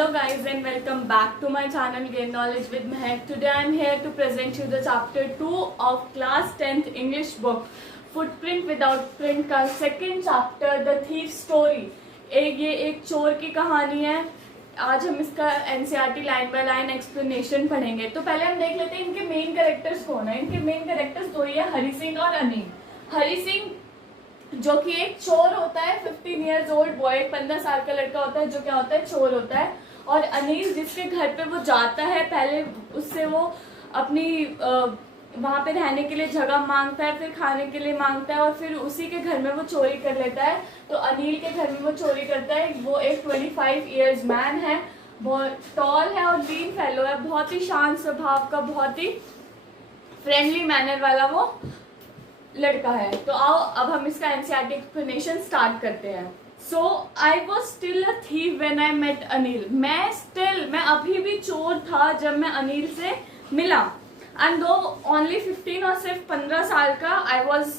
Hello guys and welcome back to my channel Gain Knowledge with Mehak. Today I am here to present you the chapter 2 of class 10th English book Footprint Without Print का second chapter The Thief Story। ये एक चोर की कहानी है। आज हम इसका NCERT line by line explanation पढ़ेंगे। तो पहले हम देख लेते हैं इनके मेन कैरेक्टर्स कौन है। इनके मेन कैरेक्टर्स दो ही है, हरी सिंह और अनिल। हरी सिंह जो कि एक चोर होता है, 15 years old बॉय, 15 साल का लड़का होता है जो क्या होता है, चोर होता है। और अनिल जिसके घर पे वो जाता है, पहले उससे वो अपनी वहाँ पे रहने के लिए जगह मांगता है, फिर खाने के लिए मांगता है और फिर उसी के घर में वो चोरी कर लेता है। तो अनिल के घर में वो चोरी करता है। वो एक 25 years मैन है, बहुत टॉल है और लीन फेलो है, बहुत ही शांत स्वभाव का, बहुत ही फ्रेंडली मैनर वाला वो लड़का है। तो आओ अब हम इसका एनसीईआरटी एक्सप्लेनेशन स्टार्ट करते हैं। So I was still a thief when I met Anil. मैं अभी भी चोर था जब मैं अनिल से मिला। एंड दो ओनली 15 और सिर्फ 15 साल का, I was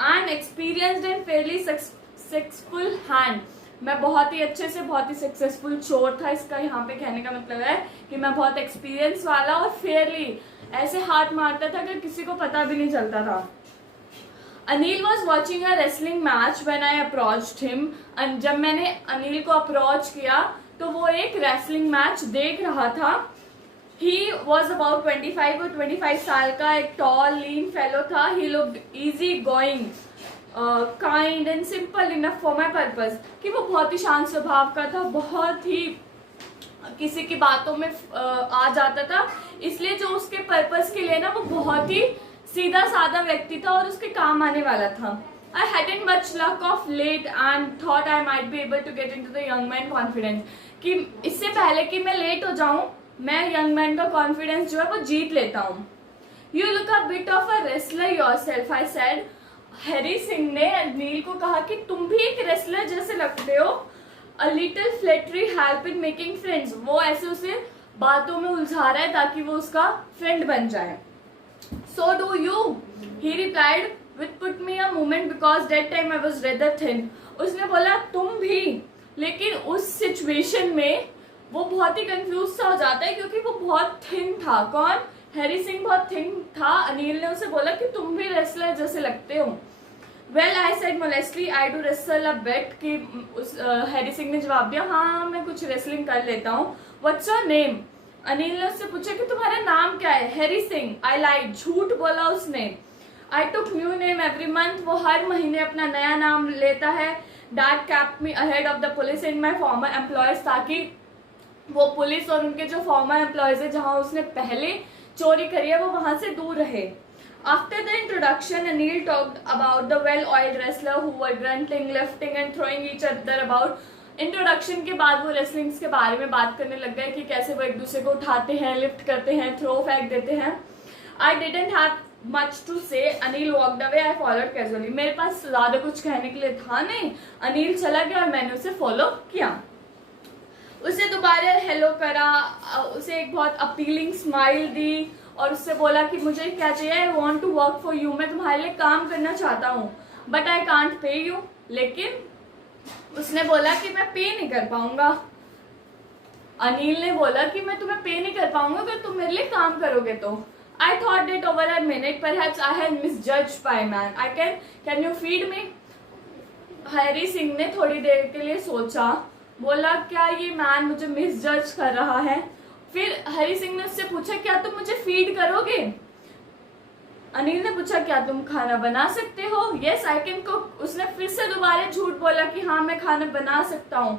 an experienced and Fairlie successful hand. मैं बहुत ही अच्छे से बहुत ही सक्सेसफुल चोर था। इसका यहाँ पे कहने का मतलब है कि मैं बहुत एक्सपीरियंस वाला और फेयरली ऐसे हाथ मारता था कि किसी को पता भी नहीं चलता था। Anil was watching a wrestling match when I approached him. जब मैंने अनिल को अप्रोच किया तो वो एक रेसलिंग मैच देख रहा था। ही वॉज अबाउट 25 और 25 साल का, एक टॉल लीन फेलो था। He looked easy going, kind and simple enough for my purpose. कि वो बहुत ही शांत स्वभाव का था, बहुत ही किसी की बातों में आ जाता था, इसलिए जो उसके पर्पज के लिए ना वो बहुत ही सीधा साधा व्यक्ति था और उसके काम आने वाला था। I hadn't much luck of late and thought I might be able to get into the young man confidence। कि इससे पहले कि मैं लेट हो जाऊं, मैं यंग मैन का कॉन्फिडेंस जो है वो जीत लेता हूं। You look a bit of a wrestler yourself, I said। Hari Singh ने अनिल को कहा कि तुम भी एक रेसलर जैसे लगते हो। A little flattery help in making friends। वो ऐसे उसे बातों में उलझा रहा है ताकि वो उसका फ्रेंड बन जाए। So do you, he replied with put me a moment because that time I was rather thin। उसने बोला तुम भी, लेकिन उस सिचुएशन में वो बहुत ही कंफ्यूज सा हो जाता है क्योंकि वो बहुत थिन था। कौन? हैरी सिंह बहुत थिन था। अनिल ने उसे बोला कि तुम भी रेसलर जैसे लगते हो। Well, I said modestly, I do wrestle a bit। कि उस हैरी सिंह ने जवाब दिया, हाँ मैं कुछ रेसलिंग कर लेता हूँ। What's your name? अनिल ने उससे पूछा कि तुम्हारा नाम क्या है? हैरी सिंह। आई लाइड, झूठ बोला उसने। आई टुक न्यू नेम एवरी मंथ। वो हर महीने अपना नया नाम लेता है। Dad kept me ahead of the police and my farmer employees, ताकि वो पुलिस और उनके जो फॉर्मर एम्प्लॉयज है जहाँ उसने पहले चोरी करी है वो वहां से दूर रहे। After the introduction Anil talked about the well oiled wrestler who were grunting, lifting and throwing each other about. Introduction के बाद वो रेसलिंग्स के बारे में बात करने लग गए कि कैसे वो एक दूसरे को उठाते हैं, लिफ्ट करते हैं, थ्रो फेंक देते हैं। I didn't have much to say. Anil walked away, I followed casually. मेरे पास ज्यादा कुछ कहने के लिए था नहीं। अनिल चला गया और मैंने उसे फॉलो किया। उसे दोबारा हेलो करा, उसे एक बहुत अपीलिंग स्माइल दी और उससे बोला कि मुझे क्या चाहिए, I want to work for you. मैं तुम्हारे लिए काम करना चाहता हूँ, but I can't pay you. लेकिन उसने बोला कि मैं पे नहीं कर पाऊंगा। अनिल ने बोला कि मैं तुम्हें पे नहीं कर पाऊंगा अगर तुम मेरे लिए काम करोगे तो। I thought that over a minute perhaps I had misjudged by man. I can you feed me? Hari Singh ने थोड़ी देर के लिए सोचा, बोला क्या ये मैन मुझे मिसजज कर रहा है? फिर हरी सिंह ने उससे पूछा क्या तुम मुझे फीड करोगे? अनिल ने पूछा क्या तुम खाना बना सकते हो? Yes I can cook. उसने फिर से दोबारा झूठ बोला कि हाँ मैं खाना बना सकता हूँ।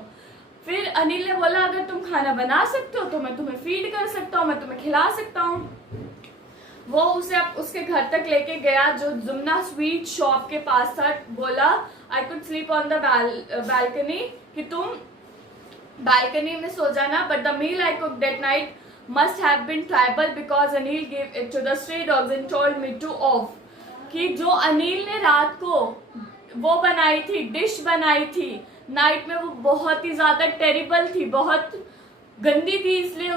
फिर अनिल ने बोला अगर तुम खाना बना सकते हो तो मैं तुम्हें फीड कर सकता हूँ, मैं तुम्हें खिला सकता हूँ। वो उसे अब उसके घर तक लेके गया जो जुमना स्वीट शॉप के पास था। बोला I could sleep on the balcony, कि तुम बालकनी में सो जाना। But the meal I cook that night must have been tribal because Anil gave it to the stray dogs and told me to off। कि जो अनिल ने रात को वो बनाई थी, डिश बनाई थी नाइट में, वो बहुत ही ज्यादा टेरिबल थी, बहुत गंदी थी, इसलिए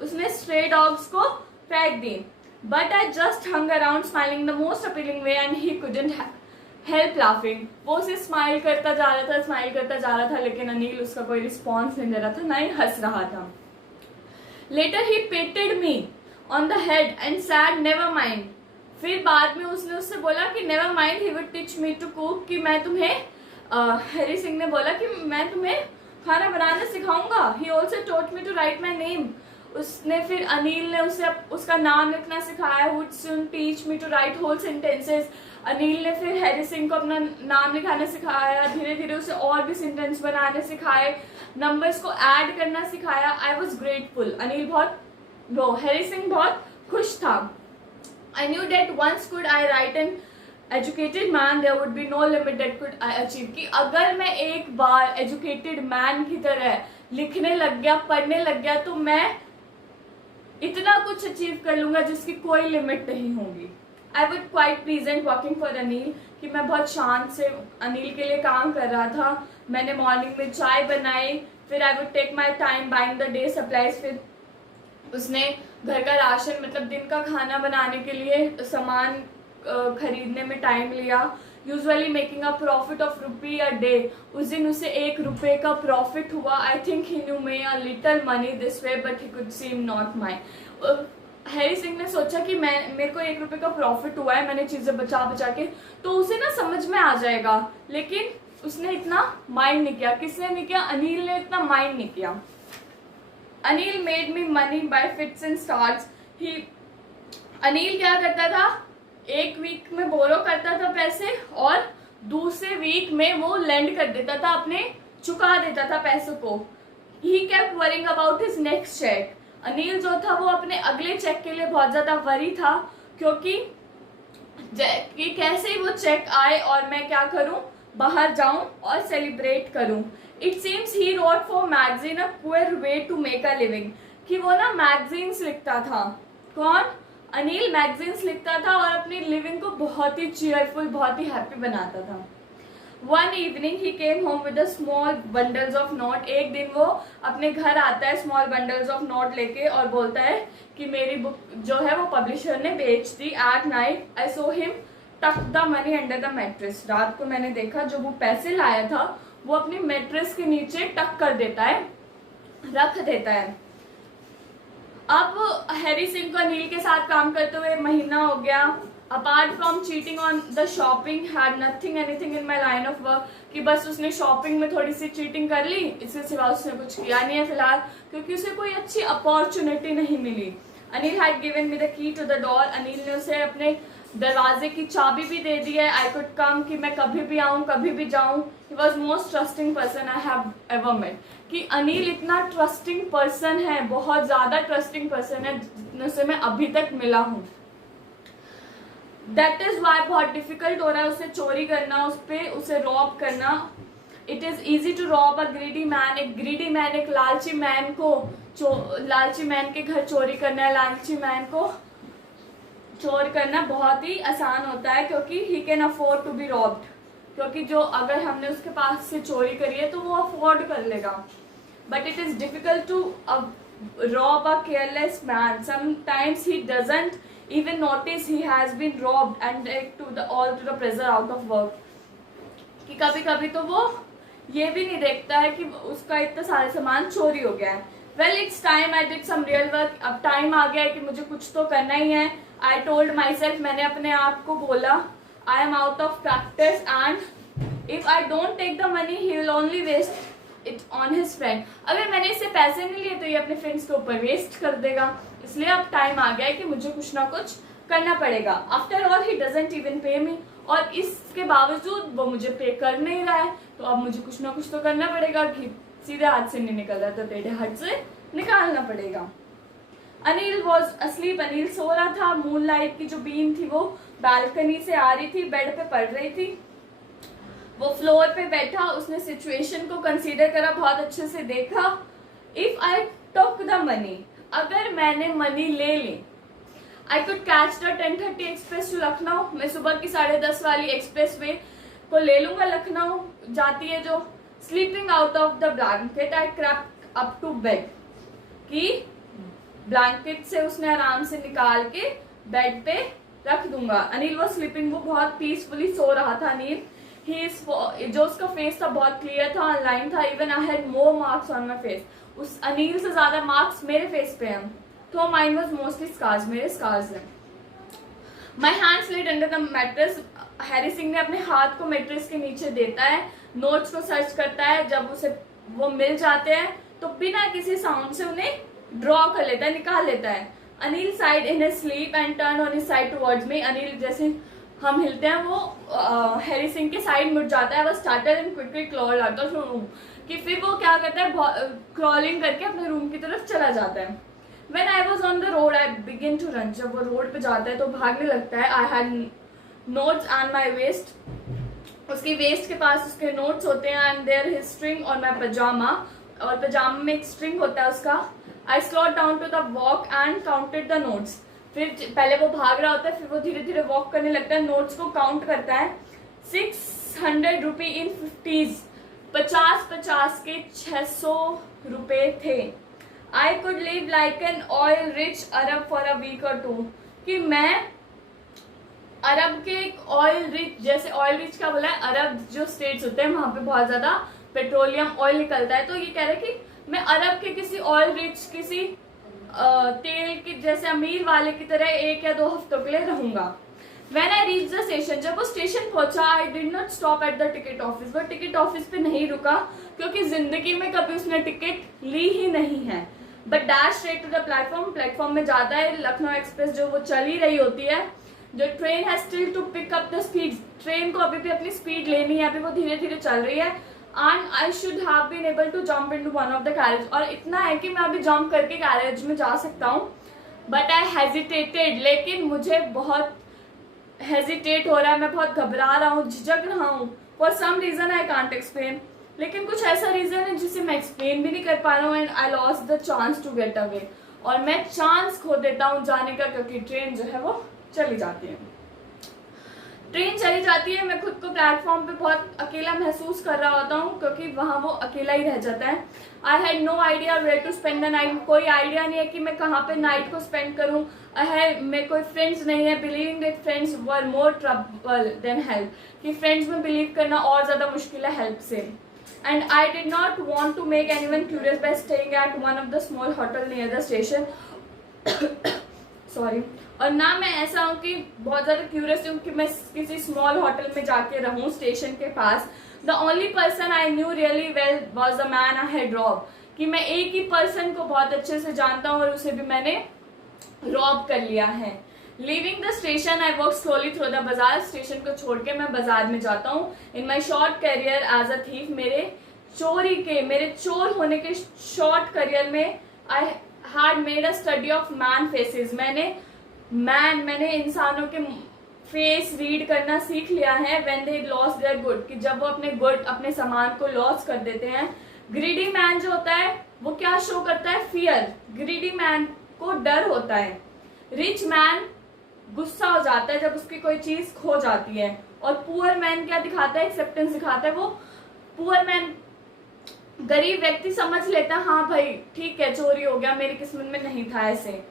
उसने स्ट्रे डॉग्स को फेंक दी। But I just hung around smiling the most appealing way and he couldn't help laughing. वो उसे स्माइल करता जा रहा था, लेकिन अनिल उसका कोई रिस्पॉन्स नहीं दे रहा था, ना ही हंस रहा था। Later he patted me on the head and said never mind. फिर बाद में उसने उससे बोला कि never mind, he would teach me to cook, कि मैं तुम्हें हैरी सिंह ने बोला कि मैं तुम्हें खाना बनाना सिखाऊंगा। He also taught me to write my name. उसने फिर अनिल ने उसे उसका नाम लिखना सिखाया। Would soon teach me to write whole sentences. Anil ने फिर हैरी सिंह को अपना नाम लिखाना सिखाया, धीरे धीरे उसे और भी सेंटेंस बनाने सिखाए, नंबर्स को ऐड करना सिखाया। I was grateful. Anil Harry Singh बहुत खुश था। I knew that once could I write an educated man there would be no limit that could I achieve. कि अगर मैं एक बार एजुकेटेड मैन की तरह लिखने लग गया, पढ़ने लग गया, तो मैं इतना कुछ अचीव कर लूंगा जिसकी कोई लिमिट नहीं होगी। I would quite pleasant working for Anil. कि मैं बहुत शांत से अनिल के लिए काम कर रहा था। मैंने मॉर्निंग में चाय बनाई, फिर I would take my time buying the day supplies. फिर उसने घर का राशन, मतलब दिन का खाना बनाने के लिए सामान खरीदने में टाइम लिया। Usually making a profit of ₹1 a day. उस दिन उसे ₹1 का प्रॉफिट हुआ। I think he knew may a little money this way but he could seem not my. Harry Singh ने सोचा कि मेरे को ₹1 का प्रॉफिट हुआ है, मैंने चीजें बचा बचा के, तो उसे ना समझ में आ जाएगा। लेकिन उसने इतना माइंड नहीं किया। किसने नहीं किया? अनिल ने इतना माइंड नहीं किया। Anil made me money by fits and starts. Anil क्या करता था, एक वीक में बोरो करता था पैसे और दूसरे वीक में वो लेंड कर देता था, अपने चुका देता था पैसों को। He kept worrying about his next cheque. Anil जो था वो अपने अगले चेक के लिए बहुत ज्यादा वरी था, क्योंकि कैसे ही वो चेक आए और मैं क्या करूं, बाहर जाऊं और सेलिब्रेट करूं। It seems he wrote for magazine a queer way to make a living. कि वो ना मैगजीन्स लिखता था। कौन? अनिल मैगजीन्स लिखता था और अपनी लिविंग को बहुत ही चीयरफुल, बहुत ही हैप्पी बनाता था। One evening he came home with small bundles of note. एक दिन वो अपने घर आता है स्मॉल बंडल्स ऑफ नोट लेके और बोलता है कि मेरी बुक जो है वो पब्लिशर ने बेच दी। At night I saw him tuck the money under the mattress. रात को मैंने देखा जो वो पैसे लाया था वो अपनी मैट्रेस के नीचे टक कर देता है, रख देता है। अब हैरी सिंह को अनिल के साथ काम करते हुए महीना हो गया। Apart from cheating on the shopping had nothing anything in my line of work. कि बस उसने शॉपिंग में थोड़ी सी चीटिंग कर ली, इसके सिवा उसने कुछ किया नहीं है फिलहाल, क्योंकि उसे कोई अच्छी अपॉर्चुनिटी नहीं मिली। Anil had given me the key to the door. Anil ने उसे अपने दरवाजे की चाबी भी दे दी है। आई कुड कम, कि मैं कभी भी आऊँ कभी भी जाऊँ। He was most trusting person I have ever met. कि अनिल इतना ट्रस्टिंग पर्सन है, बहुत ज्यादा ट्रस्टिंग पर्सन है जितने से मैं अभी तक मिला हूँ। दैट इज वाई बहुत डिफिकल्ट हो रहा है उसे चोरी करना, उसे रॉब करना। It is easy to rob a greedy man. एक ग्रीडी मैन, एक लालची मैन को लालची मैन के घर चोरी करना है, लालची मैन को चोर करना बहुत ही आसान होता है, क्योंकि he can afford to be robbed. क्योंकि जो अगर हमने उसके पास से चोरी करी है तो वो अफोर्ड कर लेगा। But it is difficult to rob a careless man. Sometimes he doesn't even notice he has been robbed and all to the pressure out of work। कि कभी कभी तो वो ये भी नहीं देखता है कि उसका इतना सारा सामान चोरी हो गया है। Well it's time I did some real work. अब टाइम आ गया है कि मुझे कुछ तो करना ही है। आई टोल्ड माई सेल्फ, मैंने अपने आप को बोला, I am out of practice and if I don't take the money he will only waste it on his friend. अगर मैंने इससे पैसे नहीं लिए तो ये अपने फ्रेंड्स के ऊपर वेस्ट कर देगा। इसलिए अब टाइम आ गया है कि मुझे कुछ ना कुछ करना पड़ेगा। After all he doesn't even पे मी। और इसके बावजूद वो मुझे पे कर नहीं रहा है, तो अब मुझे कुछ ना कुछ तो करना पड़ेगा। कि सीधे हाथ से नहीं निकल रहा तो टेढ़े हाथ से निकालना पड़ेगा। Anil was asleep. अनिल सो रहा था। मूनलाइट की जो बीम थी वो बालकनी से आ रही थी, बेड पे पड़ रही थी। वो फ्लोर पे बैठा, उसने सिचुएशन को कंसीडर करा, बहुत अच्छे से देखा। If I took the money, अगर मैंने मनी ले ली, I could catch the 10:30 express to Lucknow. मैं सुबह की 10:30 वाली एक्सप्रेस वे को ले लूंगा, लखनऊ जाती है जो। Slipping out of the blanket I crept up to bed. कि ब्लैंकेट से उसने आराम से निकाल के बेड पे रख दूंगा। अनिल वॉज स्लीपिंग, वो बहुत पीसफुली सो रहा था अनिल। जो उसका फेस था बहुत क्लियर था, ऑनलाइन था। Even I had more marks on my face, उस अनिल से ज्यादा मार्क्स मेरे फेस पे हैं। तो माइंड वॉज मोस्टली स्कार्स, मेरे स्कार्स हैं। My hand slid under the mattress, Harry Singh ने अपने हाथ को मैट्रेस के नीचे देता है, नोट्स को सर्च करता है। जब उसे वो मिल जाते हैं तो बिना किसी साउंड से उन्हें ड्रॉ कर लेता है, निकाल लेता है। Anil side in his sleep and turn on his side towards me, Anil जैसे हम हिलते हैं वो हैरी सिंह के साइड मुड़ जाता है। वो स्टार्टर एंड क्विकली क्लॉड आता है कि फिर वो क्या करता है, क्रॉलिंग करके अपने रूम की तरफ चला जाता है। When I was on the road, I begin to run. जब वो रोड पे जाता है तो भागने लगता है। I had notes on my waist. उसकी वेस्ट के पास उसके नोट्स होते हैं and there his string on my pajama. और पजामा में एक स्ट्रिंग होता है उसका। I slowed down to the walk and counted the notes. फिर पहले वो भाग रहा होता है, फिर वो धीरे धीरे वॉक करने लगता है, नोट्स को काउंट करता है। 600 रुपी इन 50s, 50 के 600 रुपए थे। I could live like an oil rich Arab for a week or two, कि मैं अरब के ऑयल रिच, जैसे ऑयल रिच क्या बोला है, अरब जो स्टेट्स होते हैं वहां पे बहुत ज्यादा पेट्रोलियम ऑयल निकलता है। तो ये कह रहे हैं कि मैं अरब के किसी ऑयल रिच, किसी तेल के जैसे अमीर वाले की तरह 1 या 2 हफ्तों के लिए रहूंगा। When I reached the station, जब वो स्टेशन पहुंचा, I did not stop at the ticket office. वो टिकट ऑफिस पे नहीं रुका क्योंकि जिंदगी में कभी उसने टिकट ली ही नहीं है। But dash straight to the platform, platform में जाता है। लखनऊ एक्सप्रेस जो वो चल ही रही होती है, जो ट्रेन है still to pick up the speed, train को अभी भी अपनी स्पीड लेनी है, अभी वो धीरे धीरे चल रही है। And I should have been able to jump into one of the carriage, और इतना है कि मैं अभी जंप करके कैरेज में जा सकता हूँ। बट आई हेजिटेटेड, लेकिन मुझे बहुत हेजिटेट हो रहा है, मैं बहुत घबरा रहा हूँ, झिझक रहा हूँ। For some reason I can't explain, लेकिन कुछ ऐसा रीजन है जिसे मैं एक्सप्लेन भी नहीं कर पा रहा हूँ। And I lost the chance to get away, और मैं चांस खो देता हूँ जाने का, क्योंकि ट्रेन जो है वो चली जाती है। ट्रेन चली जाती है, मैं खुद को प्लेटफॉर्म पे बहुत अकेला महसूस कर रहा होता हूँ, क्योंकि वहाँ वो अकेला ही रह जाता है। I had no idea where to spend the night, कोई आइडिया नहीं है कि मैं कहाँ पे नाइट को स्पेंड करूँ। मेरे कोई फ्रेंड्स नहीं है, believing that friends were more trouble than help, कि फ्रेंड्स में बिलीव करना और ज़्यादा मुश्किल है हेल्प से। And I did not want to make anyone curious by staying at one of the small hotel near the station. Sorry. और ना मैं ऐसा हूँ कि बहुत ज़्यादा क्यूरियस हूँ कि मैं किसी स्मॉल होटल में जाके रहूँ स्टेशन के पास। The only person I knew really well was the man I had robbed, कि मैं एक ही पर्सन को बहुत अच्छे से जानता हूँ और उसे भी मैंने रॉब कर लिया है। Leaving the station, I walk slowly through the bazaar. Station को छोड़ के मैं बाजार में जाता हूँ। In my short career as a thief, मेरे चोर होने के शॉर्ट करियर में I had made a study of man faces. मैंने इंसानों के फेस रीड करना सीख लिया है। When they lost their good, कि जब वो अपने सामान को लॉस कर देते हैं। ग्रीडी मैन जो होता है वो क्या शो करता है, फियर। ग्रीडी मैन को डर होता है। रिच मैन गुस्सा हो जाता है जब उसकी कोई चीज खो जाती है। और पुअर मैन क्या दिखाता है, एक्सेप्टेंस दिखाता है। वो पुअर मैन गरीब व्यक्ति समझ लेता है, हाँ भाई ठीक है चोरी हो गया, मेरी किस्मत में नहीं था ऐसे।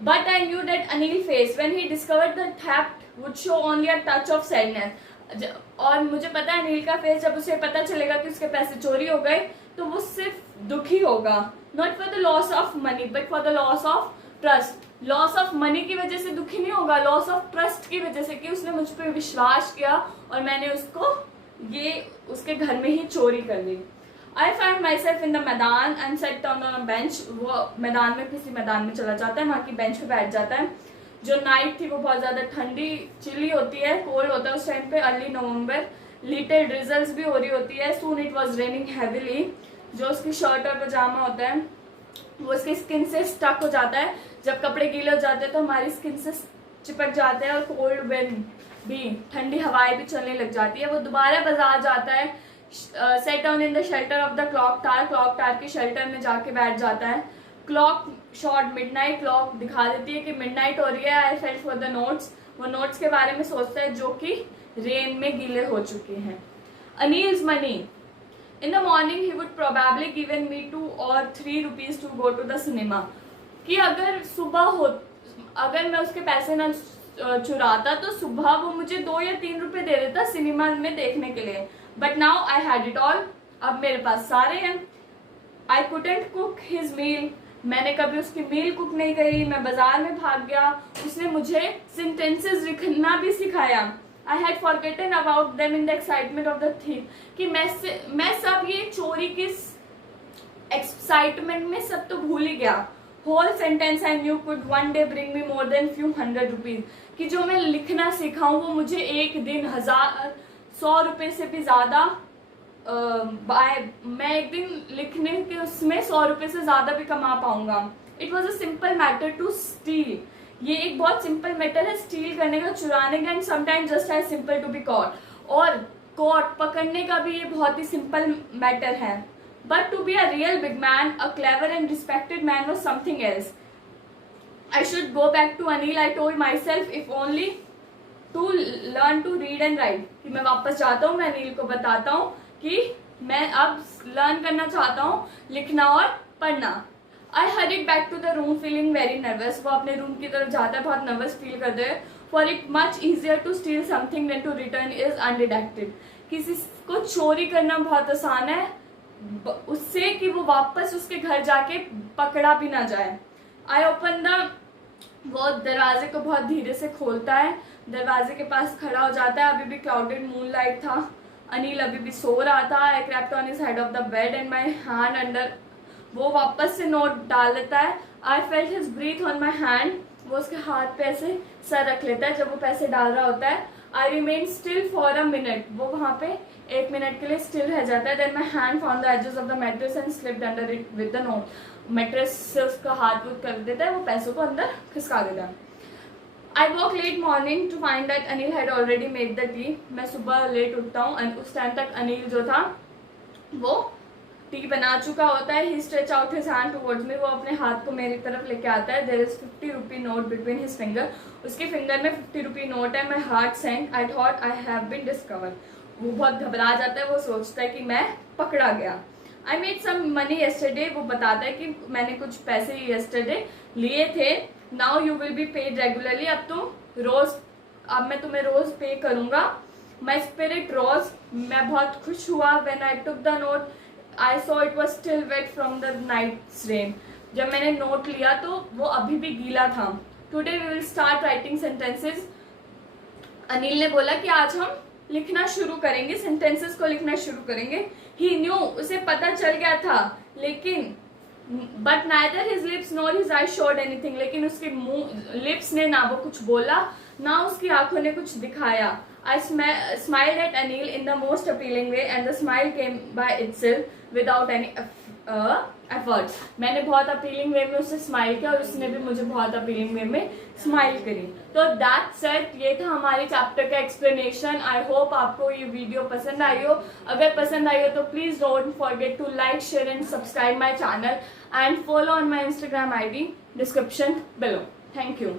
But I knew that Anil face when he discovered the theft would show only a touch of sadness. और मुझे पता है अनिल का फेस, जब उसे पता चलेगा कि उसके पैसे चोरी हो गए तो वो सिर्फ दुखी होगा। Not for the loss of money but for the loss of trust. Loss of money की वजह से दुखी नहीं होगा, लॉस ऑफ ट्रस्ट की वजह से, कि उसने मुझ पर विश्वास किया और मैंने उसके घर में ही चोरी कर ली। I find myself in the मैदान and sat down on a bench. वो मैदान में किसी मैदान में चला जाता है, वहाँ की बेंच पे बैठ जाता है। जो नाइट थी वो बहुत ज्यादा ठंडी चिली होती है, कोल्ड होता है उस टाइम पे, अर्ली नवंबर। लिटिल ड्रिजल्स भी हो रही होती है। Soon it was raining heavily. जो उसकी शर्ट और पजामा होता है वो उसकी स्किन से स्टक हो जाता है। जब कपड़े गीले हो जाते हैं तो हमारी स्किन से चिपक जाते हैं, और कोल्ड विंड भी, ठंडी हवाएं भी चलने लग जाती है। वो दोबारा बाजार जाता है, set down in the shelter of the clock tower के शेल्टर में जाके बैठ जाता है। क्लॉक शॉर्ट मिडनाइट, क्लॉक दिखा देती है कि मिडनाइट हो रही है। I felt for the notes, वो नोट्स के बारे में सोचता है जो कि रेन में गीले हो चुके हैं। Anil's money, in the morning he would probably given me 2 or 3 rupees to go to the cinema. कि अगर सुबह हो, अगर मैं उसके पैसे ना चुराता तो सुबह वो मुझे 2 या 3 रुपए दे देता सिनेमा में देखने के लिए, but now I had it all, अब मेरे पास सारे हैं। I couldn't cook his meal, मैंने कभी उसकी मील कुक नहीं करी, मैं बाजार में भाग गया, उसने मुझे सेंटेंसेस लिखना भी सिखाया। I had forgotten about them in the excitement of the thing, कि मैं सब ये चोरी की एक्साइटमेंट में सब तो भूल ही गया। Whole sentence I knew could one day bring me more than few hundred rupees, कि जो मैं लिखना सीखा हूँ वो मुझे एक दिन 100 रुपए से भी ज्यादा मैं एक दिन लिखने के उसमें 100 रुपए से ज्यादा भी कमा पाऊंगा। It was a simple matter to steal, ये एक बहुत सिंपल मैटर है स्टील करने का, चुराने का, and sometimes just as simple to be caught, और कॉट पकड़ने का भी ये बहुत ही सिंपल मैटर है। But to be a real big man, a clever and respected man was something else. I should go back to Anil, I told myself, if only to learn to read and write, कि मैं वापस जाता हूँ, मैं अनिल को बताता हूँ कि मैं अब लर्न करना चाहता हूँ लिखना और पढ़ना। I hurried back to the room feeling very nervous, वो अपने रूम की तरफ जाता है बहुत नर्वस फील करते हैं। For it much easier to steal something than to return is undetected, किसी को चोरी करना बहुत आसान है उससे कि वो वापस उसके घर जाके पकड़ा भी ना जाए। आई ओपन द, वो दरवाजे को बहुत धीरे से खोलता है, दरवाजे के पास खड़ा हो जाता है। अभी भी क्लाउडेड मून लाइट था, अनिल अभी भी सो रहा था। I crept on his head of the bed and my hand under, वो वापस से नोट डाल देता है। I felt his breath on my hand, वो उसके हाथ पे ऐसे सर रख लेता है जब वो पैसे डाल रहा होता है। I remain still for a minute, वो वहां पे 1 मिनट के लिए स्टिल रह जाता है। Then my hand found the edges of the mattress and slipped under it with the note, mattress से उसका हाथ वूथ कर देता है, वो पैसों को अंदर खिसका देता है। I woke late morning to find that Anil had already made the tea, मैं सुबह लेट उठता हूँ, उस टाइम तक अनिल जो था वो टी बना चुका होता है। He stretch out his hand towards me, वो अपने हाथ को मेरी तरफ लेके आता है। There is 50 rupee note between his finger, उसके फिंगर में 50 रुपी नोट है। My heart sank, I thought I have been discovered, वो बहुत घबरा जाता है, वो सोचता है कि मैं पकड़ा गया। I made some money yesterday, वो बताता है कि मैंने कुछ पैसे येस्टरडे लिए थे। Now you will be paid regularly, अब मैं तुम्हें रोज पे करूंगा। माई स्पिरिट रोज, मैं बहुत खुश हुआ। When I took the note I saw it was still wet from the night's rain, जब मैंने नोट लिया तो वो अभी भी गीला था। Today we will start writing sentences, Anil ने बोला कि आज हम लिखना शुरू करेंगे, सेंटेंसेस को लिखना शुरू करेंगे। ही न्यू, उसे पता चल गया था, लेकिन but neither his lips nor his I showed anything, लेकिन उसके मुंह लिप्स ने ना वो कुछ बोला ना उसकी आंखों ने कुछ दिखाया। I smiled at Anil in the most appealing way and the smile came by itself without any effort, मैंने बहुत अपीलिंग वे में उससे स्माइल किया और उसने भी मुझे बहुत अपीलिंग वे में स्माइल करी। तो दैट सेट, ये था हमारे चैप्टर का एक्सप्लेनेशन। आई होप आपको ये वीडियो पसंद आई हो, अगर पसंद आई हो तो please don't forget to like, share and subscribe my channel and follow on my Instagram ID, description below. Thank you.